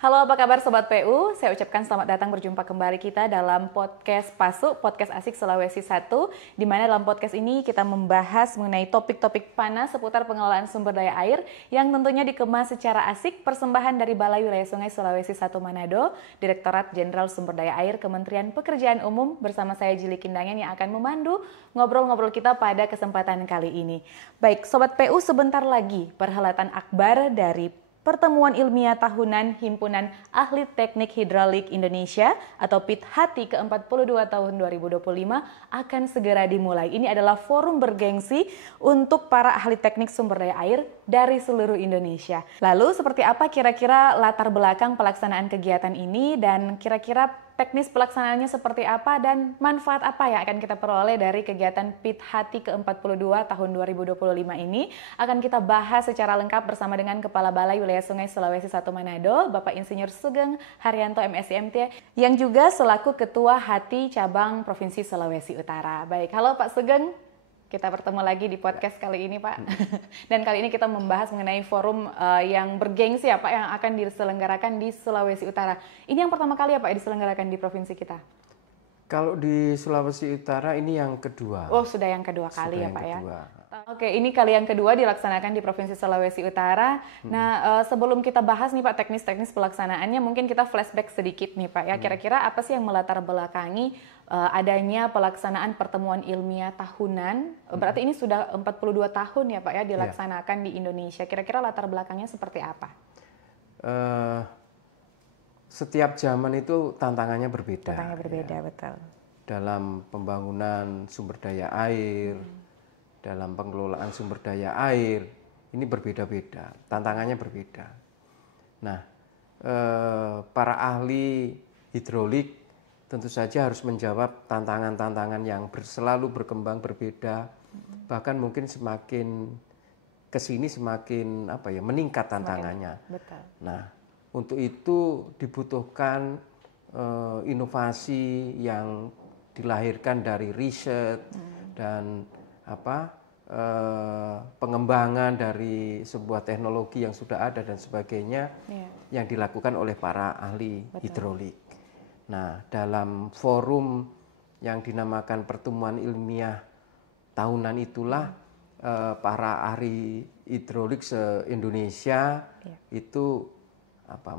Halo, apa kabar Sobat PU? Saya ucapkan selamat datang berjumpa kembali kita dalam podcast PASU, Podcast Asik Sulawesi 1, di mana dalam podcast ini kita membahas mengenai topik-topik panas seputar pengelolaan sumber daya air yang tentunya dikemas secara asik, persembahan dari Balai Wilayah Sungai Sulawesi 1 Manado, Direktorat Jenderal Sumber Daya Air Kementerian Pekerjaan Umum, bersama saya Jili Kindangen yang akan memandu ngobrol-ngobrol kita pada kesempatan kali ini. Baik, Sobat PU, sebentar lagi perhelatan akbar dari Pertemuan Ilmiah Tahunan Himpunan Ahli Teknik Hidraulik Indonesia atau PITHATI ke-42 tahun 2025 akan segera dimulai. Ini adalah forum bergengsi untuk para ahli teknik sumber daya air dari seluruh Indonesia. Lalu seperti apa kira-kira latar belakang pelaksanaan kegiatan ini dan kira-kira teknis pelaksanaannya seperti apa dan manfaat apa yang akan kita peroleh dari kegiatan PITHATI ke-42 tahun 2025 ini akan kita bahas secara lengkap bersama dengan Kepala Balai Wilayah Sungai Sulawesi 1 Manado, Bapak Insinyur Sugeng Haryanto MSIMT, yang juga selaku Ketua HATI Cabang Provinsi Sulawesi Utara. Baik, halo Pak Sugeng. Kita bertemu lagi di podcast kali ini, Pak. Dan kali ini kita membahas mengenai forum yang bergengsi ya, Pak, yang akan diselenggarakan di Sulawesi Utara. Ini yang pertama kali ya, Pak, diselenggarakan di provinsi kita? Kalau di Sulawesi Utara ini yang kedua. Oh, sudah yang kedua kali ya, Pak ya. Oke, ini kali yang kedua dilaksanakan di Provinsi Sulawesi Utara. Nah, sebelum kita bahas nih Pak teknis-teknis pelaksanaannya, mungkin kita flashback sedikit nih Pak ya. Kira-kira apa sih yang melatar belakangi adanya pelaksanaan pertemuan ilmiah tahunan? Berarti ini sudah 42 tahun ya Pak ya dilaksanakan di Indonesia. Kira-kira latar belakangnya seperti apa? Setiap zaman itu tantangannya berbeda. Tantangannya berbeda, betul. Dalam pembangunan sumber daya air, dalam pengelolaan sumber daya air, ini berbeda-beda, tantangannya berbeda. Nah, para ahli hidrolik tentu saja harus menjawab tantangan-tantangan yang selalu berkembang berbeda, bahkan mungkin semakin kesini semakin meningkat tantangannya. Betul. Nah, untuk itu dibutuhkan inovasi yang dilahirkan dari riset dan pengembangan dari sebuah teknologi yang sudah ada dan sebagainya yang dilakukan oleh para ahli hidrolik. Nah, dalam forum yang dinamakan pertemuan ilmiah tahunan itulah para ahli hidrolik se-Indonesia itu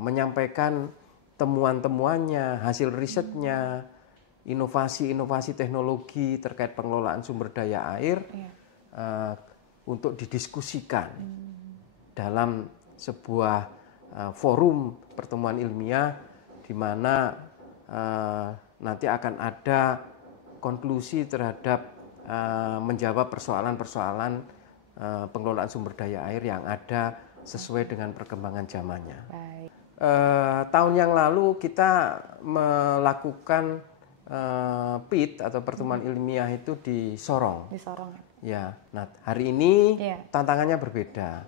menyampaikan temuan-temuannya, hasil risetnya, inovasi-inovasi teknologi terkait pengelolaan sumber daya air untuk didiskusikan dalam sebuah forum pertemuan ilmiah di mana nanti akan ada konklusi terhadap menjawab persoalan-persoalan pengelolaan sumber daya air yang ada sesuai dengan perkembangan zamannya. Tahun yang lalu kita melakukan PIT atau pertemuan ilmiah itu di Sorong. Di Sorong. Ya, nah hari ini tantangannya berbeda.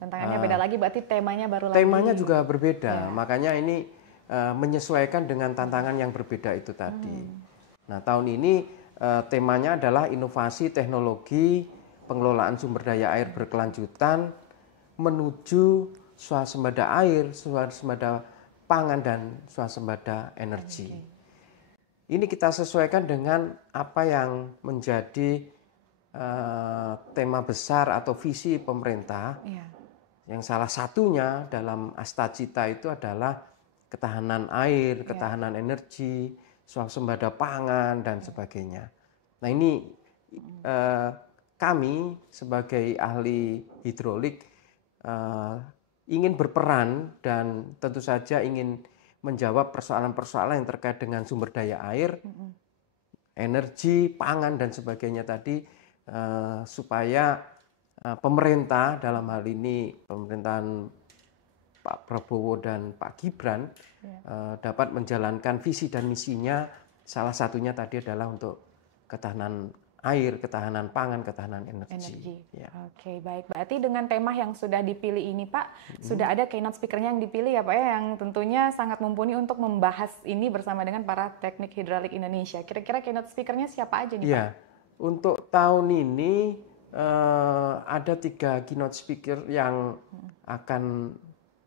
Tantangannya beda lagi, berarti temanya baru lagi. Temanya juga berbeda, makanya ini menyesuaikan dengan tantangan yang berbeda itu tadi. Nah, tahun ini temanya adalah inovasi teknologi pengelolaan sumber daya air berkelanjutan menuju swasembada air, swasembada pangan, dan swasembada energi. Ini kita sesuaikan dengan apa yang menjadi tema besar atau visi pemerintah, yang salah satunya dalam Astacita itu adalah ketahanan air, ketahanan energi, swasembada pangan, dan sebagainya. Nah, ini kami sebagai ahli hidrolik ingin berperan dan tentu saja ingin menjawab persoalan-persoalan yang terkait dengan sumber daya air, energi, pangan, dan sebagainya tadi, supaya pemerintah, dalam hal ini pemerintahan Pak Prabowo dan Pak Gibran, dapat menjalankan visi dan misinya. Salah satunya tadi adalah untuk ketahanan air, ketahanan pangan, ketahanan energi. Ya. Oke, baik. Berarti dengan tema yang sudah dipilih ini, Pak, sudah ada keynote speaker-nya yang dipilih ya, Pak, ya, yang tentunya sangat mumpuni untuk membahas ini bersama dengan para teknik hidraulik Indonesia. Kira-kira keynote speaker-nya siapa aja nih, Pak? Untuk tahun ini ada 3 keynote speaker yang akan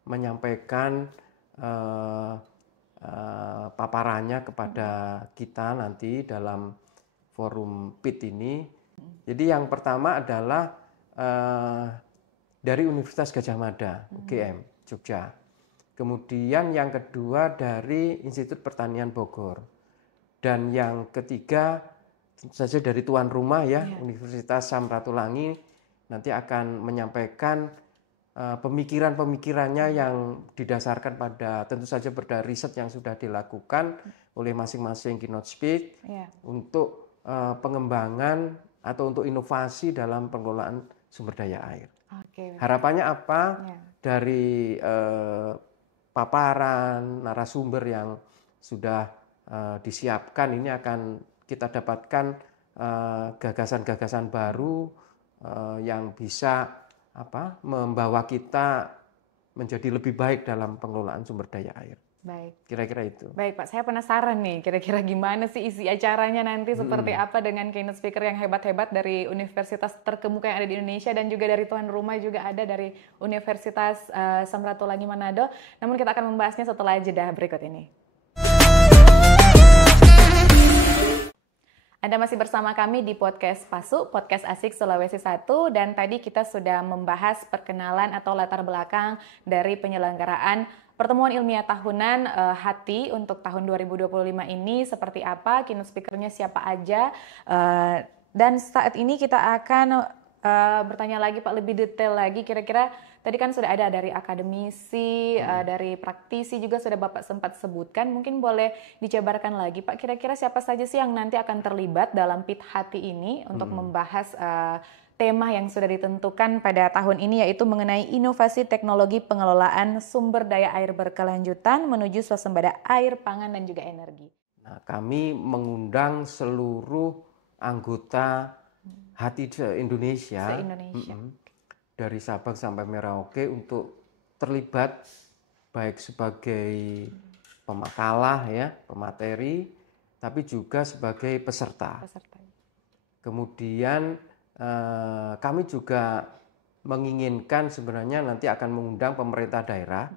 menyampaikan eh, paparannya kepada kita nanti dalam forum PIT ini. Jadi yang pertama adalah dari Universitas Gadjah Mada, UGM, Jogja. Kemudian yang kedua dari Institut Pertanian Bogor. Dan yang ketiga tentu saja dari tuan rumah ya, Universitas Samratulangi nanti akan menyampaikan pemikiran-pemikirannya yang didasarkan pada tentu saja pada riset yang sudah dilakukan oleh masing-masing keynote speak untuk pengembangan atau untuk inovasi dalam pengelolaan sumber daya air. Harapannya apa? Dari paparan narasumber yang sudah disiapkan ini akan kita dapatkan gagasan-gagasan baru yang bisa membawa kita menjadi lebih baik dalam pengelolaan sumber daya air. Baik. Kira-kira itu. Baik Pak, saya penasaran nih kira-kira gimana sih isi acaranya nanti, seperti apa dengan keynote speaker yang hebat-hebat dari universitas terkemuka yang ada di Indonesia dan juga dari tuan rumah juga ada dari Universitas Samratulangi Manado. Namun kita akan membahasnya setelah jeda berikut ini. Anda masih bersama kami di podcast PASU, Podcast Asik Sulawesi 1, dan tadi kita sudah membahas perkenalan atau latar belakang dari penyelenggaraan pertemuan ilmiah tahunan HATI untuk tahun 2025 ini seperti apa, keynote speaker-nya siapa aja, dan saat ini kita akan bertanya lagi Pak, lebih detail lagi kira-kira tadi kan sudah ada dari akademisi, dari praktisi juga sudah Bapak sempat sebutkan. Mungkin boleh dijabarkan lagi Pak, kira-kira siapa saja sih yang nanti akan terlibat dalam PIT HATI ini untuk membahas tema yang sudah ditentukan pada tahun ini, yaitu mengenai inovasi teknologi pengelolaan sumber daya air berkelanjutan menuju swasembada air, pangan, dan juga energi. Nah, kami mengundang seluruh anggota HATI Indonesia. Dari Sabang sampai Merauke untuk terlibat baik sebagai pemakalah ya, pemateri, tapi juga sebagai peserta. Kemudian kami juga menginginkan sebenarnya nanti akan mengundang pemerintah daerah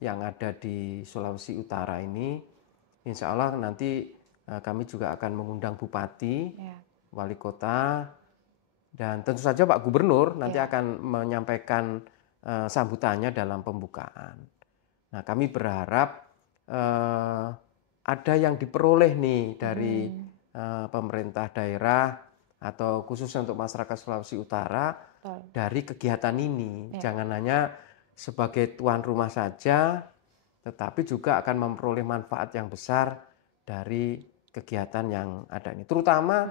yang ada di Sulawesi Utara ini. Insya Allah nanti kami juga akan mengundang bupati, wali kota, dan tentu saja Pak Gubernur nanti akan menyampaikan sambutannya dalam pembukaan. Nah, kami berharap ada yang diperoleh nih dari pemerintah daerah atau khususnya untuk masyarakat Sulawesi Utara dari kegiatan ini. Jangan hanya sebagai tuan rumah saja, tetapi juga akan memperoleh manfaat yang besar dari kegiatan yang ada ini, terutama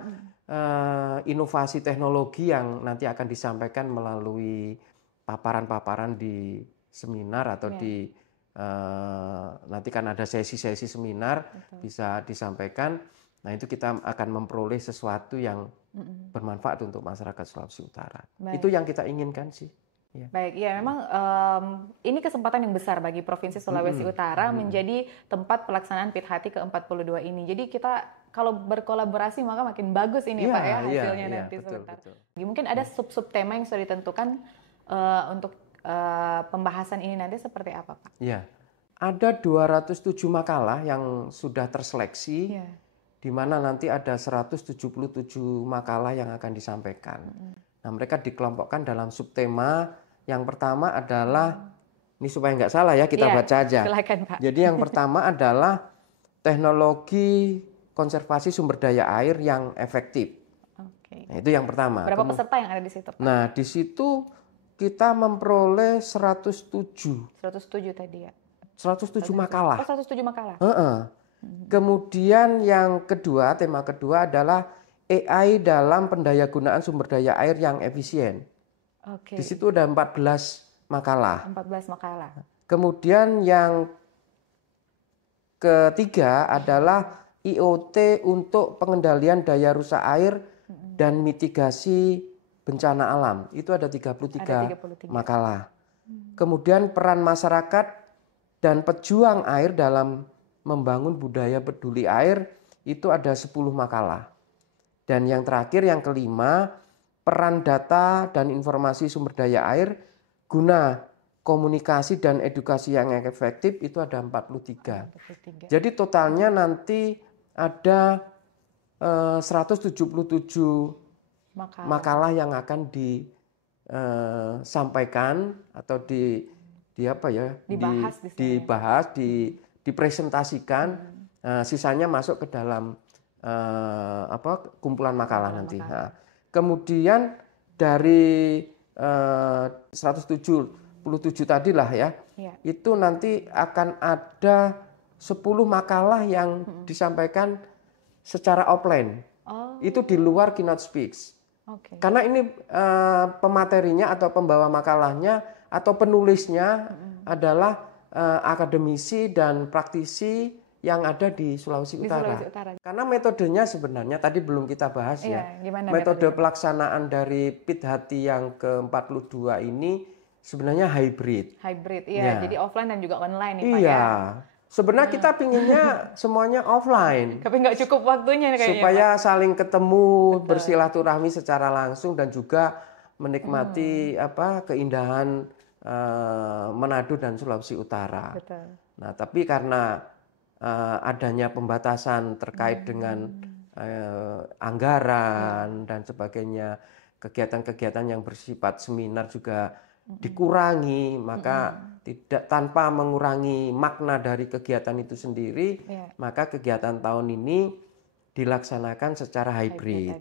inovasi teknologi yang nanti akan disampaikan melalui paparan-paparan di seminar atau di nanti kan ada sesi-sesi seminar bisa disampaikan. Nah, itu kita akan memperoleh sesuatu yang bermanfaat untuk masyarakat Sulawesi Utara. Itu yang kita inginkan sih. Ya. Baik, ya memang ini kesempatan yang besar bagi Provinsi Sulawesi Utara menjadi tempat pelaksanaan PIT HATI ke-42 ini. Jadi kita kalau berkolaborasi maka makin bagus ini Pak ya hasilnya nanti sebentar. Betul. Mungkin ada sub-sub tema yang sudah ditentukan untuk pembahasan ini nanti seperti apa Pak? Ya, ada 207 makalah yang sudah terseleksi, di mana nanti ada 177 makalah yang akan disampaikan. Nah, mereka dikelompokkan dalam subtema. Yang pertama adalah, ini supaya nggak salah ya, kita baca aja. Silakan, Pak. Jadi yang pertama adalah teknologi konservasi sumber daya air yang efektif. Nah, itu yang pertama. Berapa peserta yang ada di situ, Pak? Nah, di situ kita memperoleh 107. 107 tadi ya? 107 makalah. Oh, 107 makalah. Kemudian yang kedua, tema kedua adalah AI dalam pendayagunaan sumber daya air yang efisien. Di situ ada 14 makalah. 14 makalah. Kemudian yang ketiga adalah IoT untuk pengendalian daya rusak air dan mitigasi bencana alam. Itu ada 33 makalah. Kemudian peran masyarakat dan pejuang air dalam membangun budaya peduli air, itu ada 10 makalah. Dan yang terakhir, yang kelima, peran data dan informasi sumber daya air guna komunikasi dan edukasi yang efektif itu ada 43. 43. Jadi totalnya nanti ada 177 makalah yang akan disampaikan atau dibahas, dipresentasikan. Sisanya masuk ke dalam kumpulan makalah nanti. Nah, kemudian dari 177 tadilah ya, itu nanti akan ada 10 makalah yang disampaikan secara offline. Itu di luar Keynote Speaks. Karena ini pematerinya atau pembawa makalahnya atau penulisnya adalah akademisi dan praktisi yang ada di Sulawesi Utara. Karena metodenya sebenarnya tadi belum kita bahas ya. Metode pelaksanaan dari PIT Hati yang ke-42 ini sebenarnya hybrid. Hybrid, iya. Jadi offline dan juga online nih Pak ya. Iya. Sebenarnya kita pinginnya semuanya offline. Tapi nggak cukup waktunya kayaknya. Supaya saling ketemu, bersilaturahmi secara langsung dan juga menikmati keindahan Manado dan Sulawesi Utara. Betul. Nah, tapi karena adanya pembatasan terkait dengan anggaran dan sebagainya, kegiatan-kegiatan yang bersifat seminar juga dikurangi, maka tidak tanpa mengurangi makna dari kegiatan itu sendiri, maka kegiatan tahun ini dilaksanakan secara hybrid.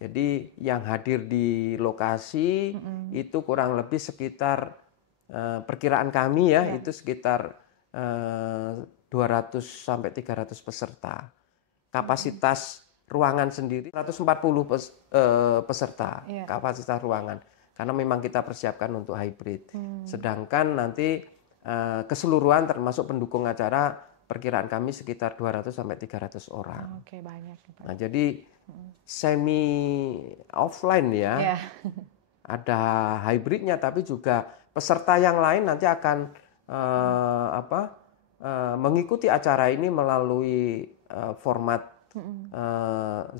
Jadi yang hadir di lokasi itu kurang lebih sekitar perkiraan kami itu sekitar 200 sampai 300 peserta. Kapasitas ruangan sendiri 140 peserta, kapasitas ruangan. Karena memang kita persiapkan untuk hybrid. Sedangkan nanti keseluruhan termasuk pendukung acara perkiraan kami sekitar 200 sampai 300 orang. Oke, banyak. Nah, jadi semi offline ya. Ada hybridnya, tapi juga peserta yang lain nanti akan mengikuti acara ini melalui format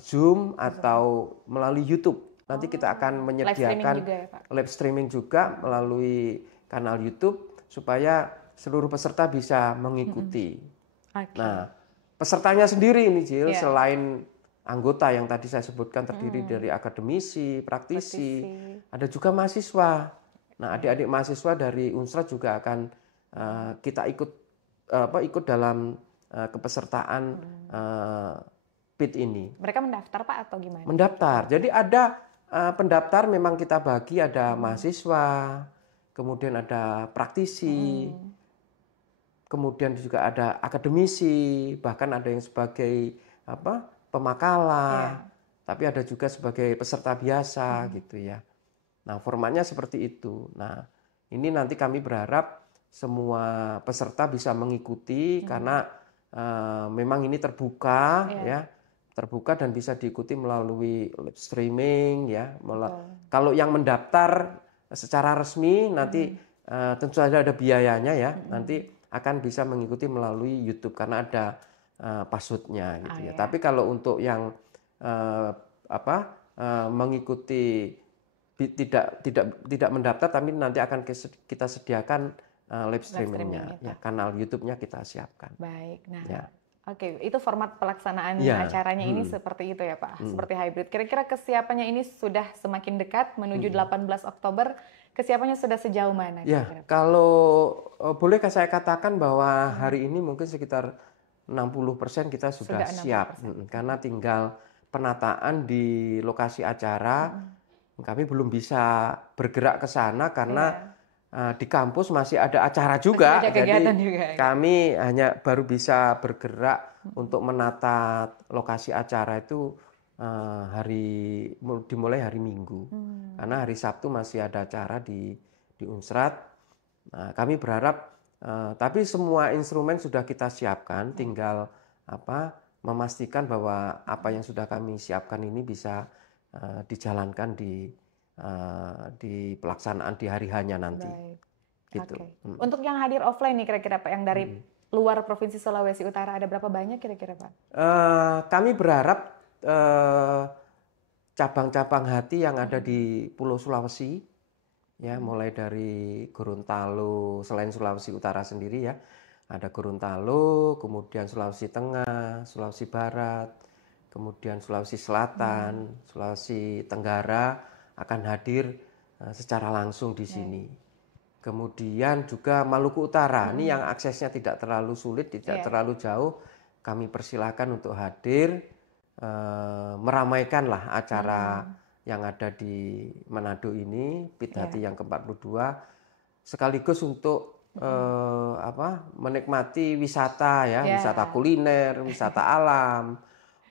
Zoom atau melalui YouTube. Nanti kita akan menyediakan live streaming juga melalui kanal YouTube supaya seluruh peserta bisa mengikuti. Nah, pesertanya sendiri ini Jill, selain anggota yang tadi saya sebutkan terdiri dari akademisi, praktisi, ada juga mahasiswa. Nah, adik-adik mahasiswa dari Unsra juga akan kita ikut dalam kepesertaan PIT ini. Mereka mendaftar Pak atau gimana? Mendaftar. Jadi ada pendaftar memang kita bagi, ada mahasiswa, kemudian ada praktisi, kemudian juga ada akademisi, bahkan ada yang sebagai pemakalah, tapi ada juga sebagai peserta biasa gitu ya. Nah, formatnya seperti itu. Nah, ini nanti kami berharap semua peserta bisa mengikuti karena memang ini terbuka terbuka dan bisa diikuti melalui live streaming ya. Kalau yang mendaftar secara resmi nanti tentu saja ada biayanya ya. Nanti akan bisa mengikuti melalui YouTube karena ada passwordnya gitu ya. Tapi kalau untuk yang mengikuti tidak mendaftar, tapi nanti akan kita sediakan live streamingnya, ya, kanal YouTube-nya kita siapkan. Baik, nah, oke, itu format pelaksanaan acaranya ini seperti itu ya Pak, seperti hybrid. Kira-kira kesiapannya ini sudah semakin dekat menuju 18 Oktober, kesiapannya sudah sejauh mana? Ya, kalau boleh saya katakan bahwa hari ini mungkin sekitar 60% kita sudah siap, karena tinggal penataan di lokasi acara. Kami belum bisa bergerak ke sana karena di kampus masih ada acara juga, jadi kami hanya baru bisa bergerak untuk menata lokasi acara itu dimulai hari Minggu, karena hari Sabtu masih ada acara di Unsrat. Nah, kami berharap, tapi semua instrumen sudah kita siapkan, tinggal memastikan bahwa apa yang sudah kami siapkan ini bisa dijalankan di pelaksanaan di hari hanya nanti. Baik. Gitu. Untuk yang hadir offline nih kira-kira Pak, yang dari luar Provinsi Sulawesi Utara ada berapa banyak kira-kira Pak? Kami berharap cabang-cabang hati yang ada di Pulau Sulawesi ya, mulai dari Gorontalo, selain Sulawesi Utara sendiri ya, ada Gorontalo, kemudian Sulawesi Tengah, Sulawesi Barat, kemudian Sulawesi Selatan, Sulawesi Tenggara akan hadir secara langsung di sini. Kemudian juga Maluku Utara, ini yang aksesnya tidak terlalu sulit, tidak terlalu jauh, kami persilahkan untuk hadir, meramaikanlah acara yang ada di Manado ini, PIT Hati yang ke-42, sekaligus untuk menikmati wisata ya, wisata kuliner, wisata alam,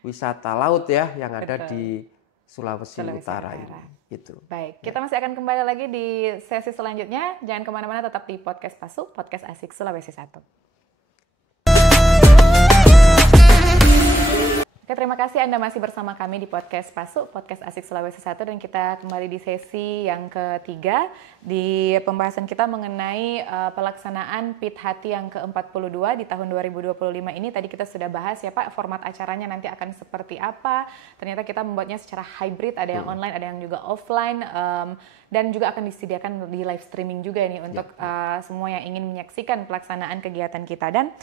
wisata laut ya yang ada di Sulawesi Utara ini. Gitu. Baik, kita masih akan kembali lagi di sesi selanjutnya. Jangan kemana-mana, tetap di Podcast Pasu, Podcast Asik Sulawesi 1. Oke, terima kasih Anda masih bersama kami di Podcast Pasu, Podcast Asik Sulawesi 1, dan kita kembali di sesi yang ketiga di pembahasan kita mengenai pelaksanaan PIT Hati yang ke-42 di tahun 2025 ini. Tadi kita sudah bahas ya Pak, format acaranya nanti akan seperti apa. Ternyata kita membuatnya secara hybrid, ada yang online, ada yang juga offline, dan juga akan disediakan di live streaming juga nih untuk semua yang ingin menyaksikan pelaksanaan kegiatan kita. Dan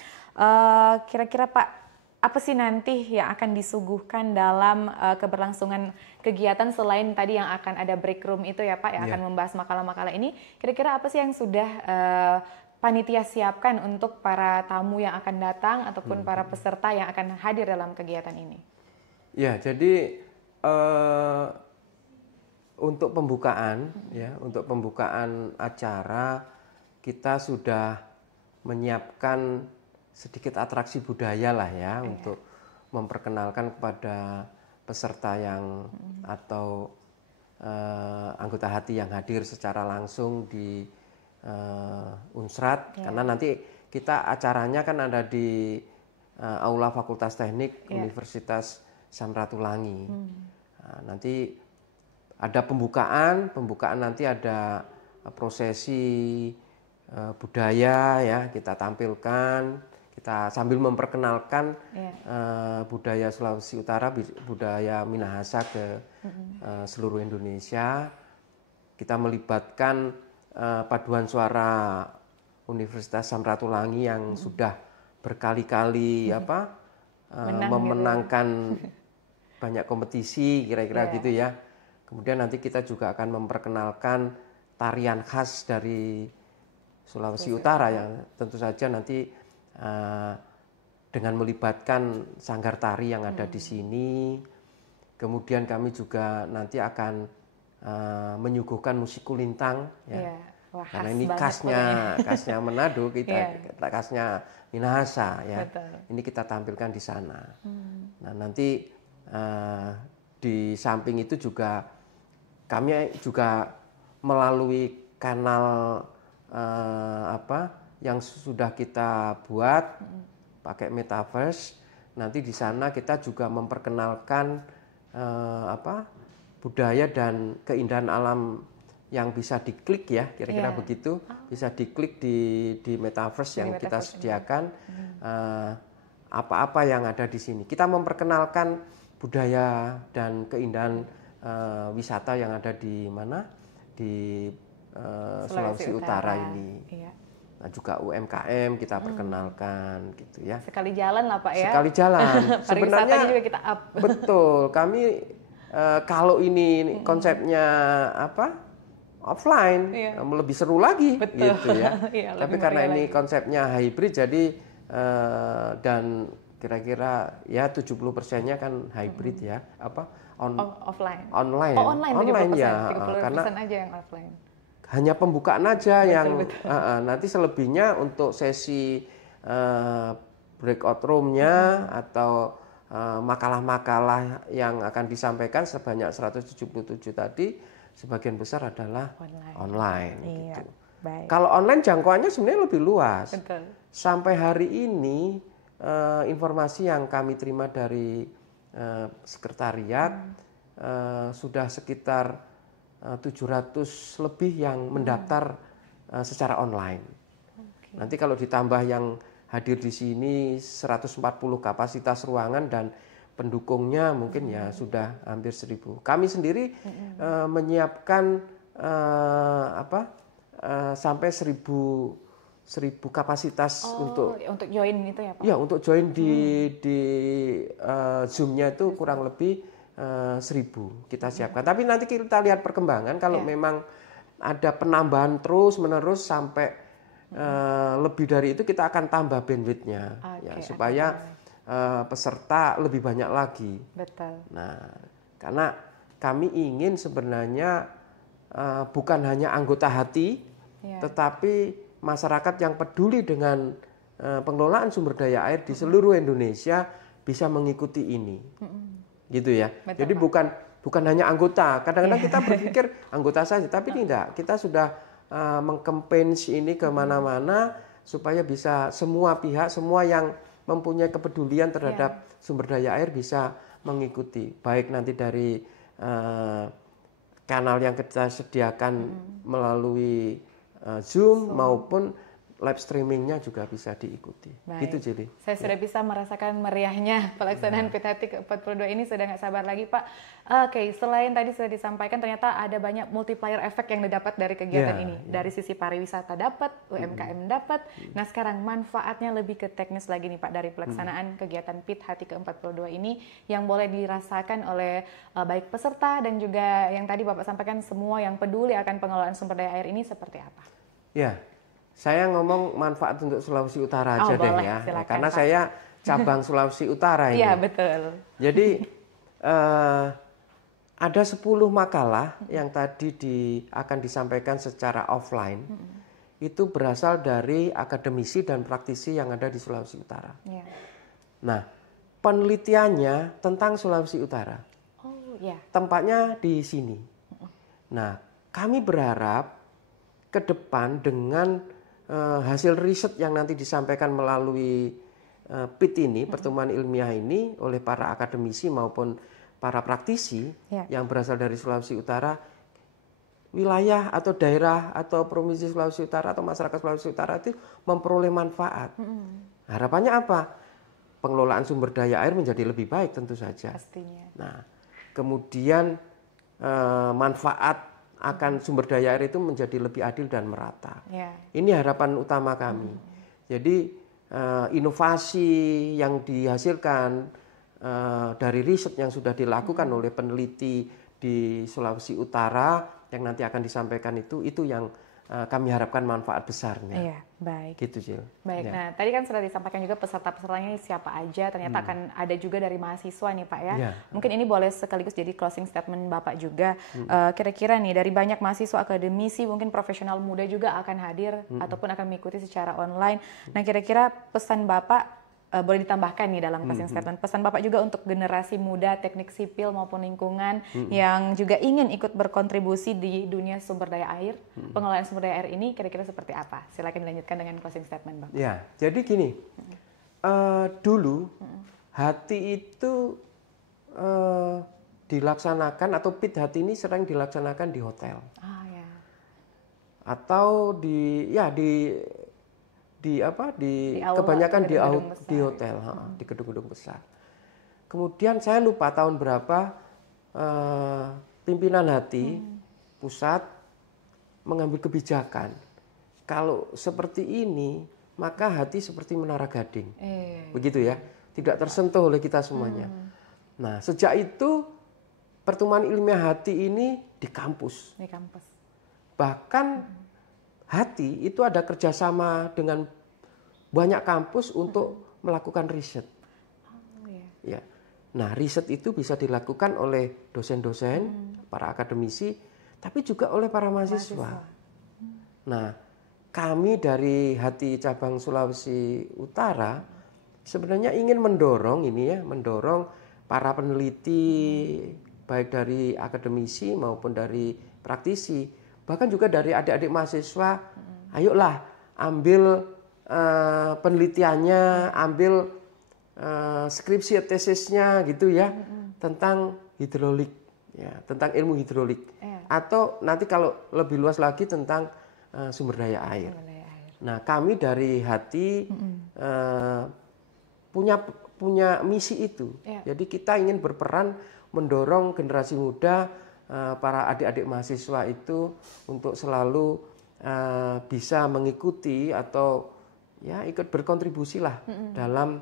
kira-kira Pak, apa sih nanti yang akan disuguhkan dalam keberlangsungan kegiatan selain tadi yang akan ada break room itu ya Pak, yang akan membahas makalah-makalah ini? Kira-kira apa sih yang sudah panitia siapkan untuk para tamu yang akan datang ataupun para peserta yang akan hadir dalam kegiatan ini? Ya, jadi untuk pembukaan untuk pembukaan acara kita sudah menyiapkan sedikit atraksi budaya lah ya, untuk memperkenalkan kepada peserta yang atau anggota hati yang hadir secara langsung di Unsrat, karena nanti kita acaranya kan ada di Aula Fakultas Teknik Universitas Samratulangi. Nah, nanti ada pembukaan nanti ada prosesi budaya ya, kita tampilkan. Kita sambil memperkenalkan budaya Sulawesi Utara, budaya Minahasa ke seluruh Indonesia. Kita melibatkan paduan suara Universitas Samratulangi yang sudah berkali-kali memenangkan banyak kompetisi, kira-kira gitu ya. Kemudian nanti kita juga akan memperkenalkan tarian khas dari Sulawesi Utara yang tentu saja nanti dengan melibatkan sanggar tari yang ada di sini. Kemudian kami juga nanti akan menyuguhkan musik kulintang ya. Karena ini khasnya Manado, khasnya Minahasa ya. Betul. Ini kita tampilkan di sana. Nah, nanti di samping itu juga kami juga melalui kanal yang sudah kita buat pakai metaverse. Nanti di sana kita juga memperkenalkan budaya dan keindahan alam yang bisa diklik ya, kira-kira begitu. Bisa diklik di metaverse yang kita sediakan. Apa-apa yang ada di sini. Kita memperkenalkan budaya dan keindahan wisata yang ada di mana? Di Sulawesi Utara ini. Nah, juga UMKM kita perkenalkan gitu ya. Sekali jalan lah Pak ya. Sekali jalan. Sebenarnya juga kita up. Betul. Kami kalau ini konsepnya offline, lebih seru lagi gitu ya. Tapi karena ini konsepnya hybrid, jadi dan kira-kira ya 70%-nya kan hybrid ya. Offline. Online. Online ya. 30% Karena aja yang offline. Hanya pembukaan aja yang nanti selebihnya untuk sesi breakout room-nya atau makalah-makalah yang akan disampaikan sebanyak 177 tadi sebagian besar adalah online gitu. Kalau online jangkauannya sebenarnya lebih luas. Betul. Sampai hari ini informasi yang kami terima dari sekretariat sudah sekitar 700 lebih yang mendaftar secara online. Nanti kalau ditambah yang hadir di sini 140 kapasitas ruangan dan pendukungnya mungkin ya sudah hampir 1000. Kami sendiri menyiapkan sampai 1000 kapasitas untuk join itu ya Pak? Ya, untuk join di Zoom-nya itu kurang lebih 1000 kita siapkan. Tapi nanti kita lihat perkembangan, kalau memang ada penambahan terus-menerus sampai lebih dari itu, kita akan tambah bandwidth-nya supaya peserta lebih banyak lagi. Betul. Nah, karena kami ingin sebenarnya bukan hanya anggota hati, tetapi masyarakat yang peduli dengan pengelolaan sumber daya air di seluruh Indonesia bisa mengikuti ini. Gitu ya. Betul, jadi bukan hanya anggota. Kadang-kadang kita berpikir anggota saja, tapi tidak. Kita sudah mengkampanye ini kemana-mana supaya bisa semua pihak, semua yang mempunyai kepedulian terhadap sumber daya air bisa mengikuti. Baik nanti dari kanal yang kita sediakan melalui Zoom maupun live streamingnya juga bisa diikuti. Baik. Gitu, Jeli. Saya sudah bisa merasakan meriahnya pelaksanaan PIT ke-42 ini, sudah nggak sabar lagi Pak. Oke, selain tadi sudah disampaikan, ternyata ada banyak multiplier efek yang didapat dari kegiatan ini. Dari sisi pariwisata dapat, UMKM dapat. Nah sekarang manfaatnya lebih ke teknis lagi nih Pak, dari pelaksanaan kegiatan PIT Hati ke-42 ini yang boleh dirasakan oleh baik peserta dan juga yang tadi Bapak sampaikan, semua yang peduli akan pengelolaan sumber daya air ini seperti apa? Ya. Saya ngomong manfaat untuk Sulawesi Utara aja deh ya, silakan, karena Pak. saya cabang Sulawesi Utara ini. Iya betul. Jadi ada 10 makalah yang tadi akan disampaikan secara offline. Itu berasal dari akademisi dan praktisi yang ada di Sulawesi Utara. Ya. Nah, penelitiannya tentang Sulawesi Utara. Tempatnya di sini. Nah, kami berharap ke depan dengan hasil riset yang nanti disampaikan melalui PIT ini, pertemuan ilmiah ini, oleh para akademisi maupun para praktisi yang berasal dari Sulawesi Utara, wilayah atau daerah atau provinsi Sulawesi Utara atau masyarakat Sulawesi Utara itu memperoleh manfaat. Harapannya apa? Pengelolaan sumber daya air menjadi lebih baik tentu saja. Pastinya. Nah, kemudian manfaat akan sumber daya air itu menjadi lebih adil dan merata. Ini harapan utama kami. Jadi inovasi yang dihasilkan dari riset yang sudah dilakukan oleh peneliti di Sulawesi Utara yang nanti akan disampaikan itu yang kami harapkan manfaat besarnya. Iya, baik. Gitu, Jil. Baik, nah tadi kan sudah disampaikan juga peserta-pesertanya siapa aja, ternyata akan ada juga dari mahasiswa nih Pak ya. Mungkin ini boleh sekaligus jadi closing statement Bapak juga. Kira-kira nih dari banyak mahasiswa, akademisi, mungkin profesional muda juga akan hadir ataupun akan mengikuti secara online. Nah kira-kira pesan Bapak boleh ditambahkan nih dalam closing statement. Pesan Bapak juga untuk generasi muda, teknik sipil maupun lingkungan yang juga ingin ikut berkontribusi di dunia sumber daya air, pengelolaan sumber daya air ini kira-kira seperti apa? Silakan dilanjutkan dengan closing statement Bapak. Ya, jadi gini, dulu hati itu dilaksanakan atau PIT Hati ini sering dilaksanakan di hotel. Atau kebanyakan di hotel, di gedung-gedung besar. Kemudian saya lupa tahun berapa pimpinan Hati pusat mengambil kebijakan, kalau seperti ini maka Hati seperti Menara Gading, begitu ya, tidak tersentuh oleh kita semuanya. Nah sejak itu pertemuan ilmiah Hati ini di kampus. Bahkan Hati itu ada kerjasama dengan banyak kampus untuk melakukan riset. Ya. Nah, riset itu bisa dilakukan oleh dosen-dosen, para akademisi, tapi juga oleh para mahasiswa. Nah, kami dari Hati cabang Sulawesi Utara sebenarnya ingin mendorong para peneliti, baik dari akademisi maupun dari praktisi, bahkan juga dari adik-adik mahasiswa, ayolah ambil penelitiannya, ambil skripsi tesisnya gitu ya, tentang hidrolik, ya, tentang ilmu hidrolik, atau nanti kalau lebih luas lagi tentang sumber daya air. Nah, kami dari Hati punya misi itu, jadi kita ingin berperan mendorong generasi muda para adik-adik mahasiswa itu untuk selalu bisa mengikuti atau ya ikut berkontribusi lah dalam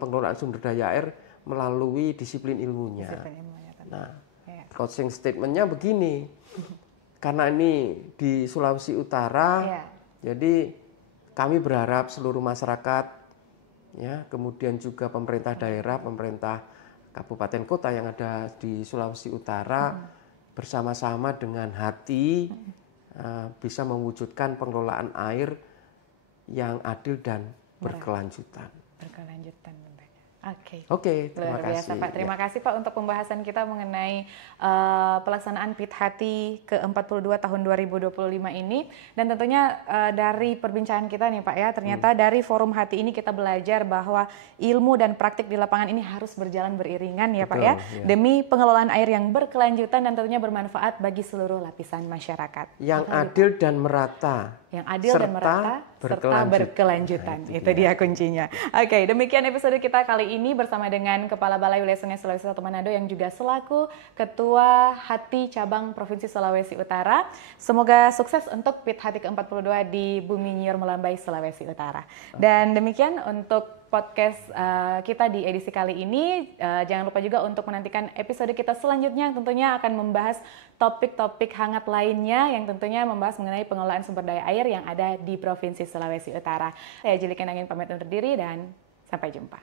pengelolaan sumber daya air melalui disiplin ilmunya. Nah, closing statement-nya begini, karena ini di Sulawesi Utara, jadi kami berharap seluruh masyarakat, ya, kemudian juga pemerintah daerah, pemerintah kabupaten kota yang ada di Sulawesi Utara bersama-sama dengan hati bisa mewujudkan pengelolaan air yang adil dan berkelanjutan. Oke, terima kasih. Pak. Terima kasih Pak untuk pembahasan kita mengenai pelaksanaan PIT Hati ke-42 tahun 2025 ini. Dan tentunya dari perbincangan kita nih Pak ya, ternyata dari forum Hati ini kita belajar bahwa ilmu dan praktik di lapangan ini harus berjalan beriringan ya Pak ya, demi pengelolaan air yang berkelanjutan dan tentunya bermanfaat bagi seluruh lapisan masyarakat. Yang adil dan merata. Yang adil dan merata serta berkelanjutan. Itu dia kuncinya. Oke, demikian episode kita kali ini bersama dengan Kepala Balai Wilayah Sungai Sulawesi Selatan Manado yang juga selaku Ketua Hati Cabang Provinsi Sulawesi Utara. Semoga sukses untuk PIT Hati ke-42 di Bumi Nyior Melambai, Sulawesi Utara. Dan demikian untuk podcast kita di edisi kali ini. Jangan lupa juga untuk menantikan episode kita selanjutnya yang tentunya akan membahas topik-topik hangat lainnya yang tentunya membahas mengenai pengelolaan sumber daya air yang ada di Provinsi Sulawesi Utara. Saya Jelikan Angin pamit undur diri dan sampai jumpa.